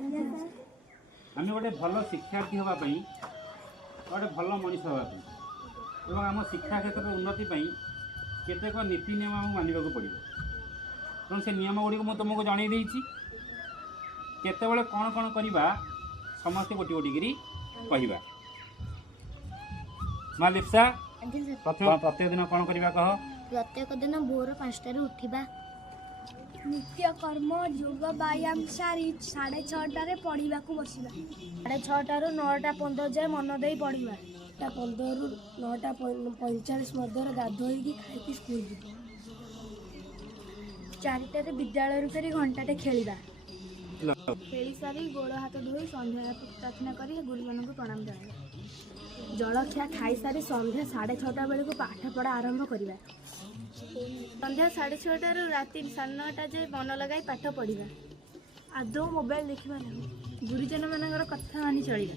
आम गोटे भल शिक्षार्थी हाँपाई गोटे भल मनीष हाँपाई एवं आम शिक्षा क्षेत्र में उन्नति केतेक नीति नियम आमको मानवा पड़ो तेणु से नियम गुड़ी मुझे तुमको जन केतबले कौन कौन करवा समस्ते गोटी गोटी करी कहवा माँ लिप्सा प्रत्येक दिन कौन करवा कह प्रत्येक दिन भोर 5टार उठा नित्य कर्म योग व्यायाम सारी 6:30 पढ़ा बसवा 6:30 ରୁ 9:15 जाए मन दे पढ़ा 15 ରୁ 9:45 मध्य गाधोई खाई स्कूल जी 4टार विद्यालय फेरी घंटाटे खेलवा खेली सारी गोड़ हाथ धोई संध्या प्रार्थना कर गुरुजन को प्रणाम जनाइबा जलखिया खाई सारी संध्या 6:30 बेलू पाठ पढ़ा आरंभ करवा संध्या 6:30 राति 9:30 जाए मन लगाई पाठ पढ़ा आदौ मोबाइल देखा ना गुरुजन मान कथा मानि चलवा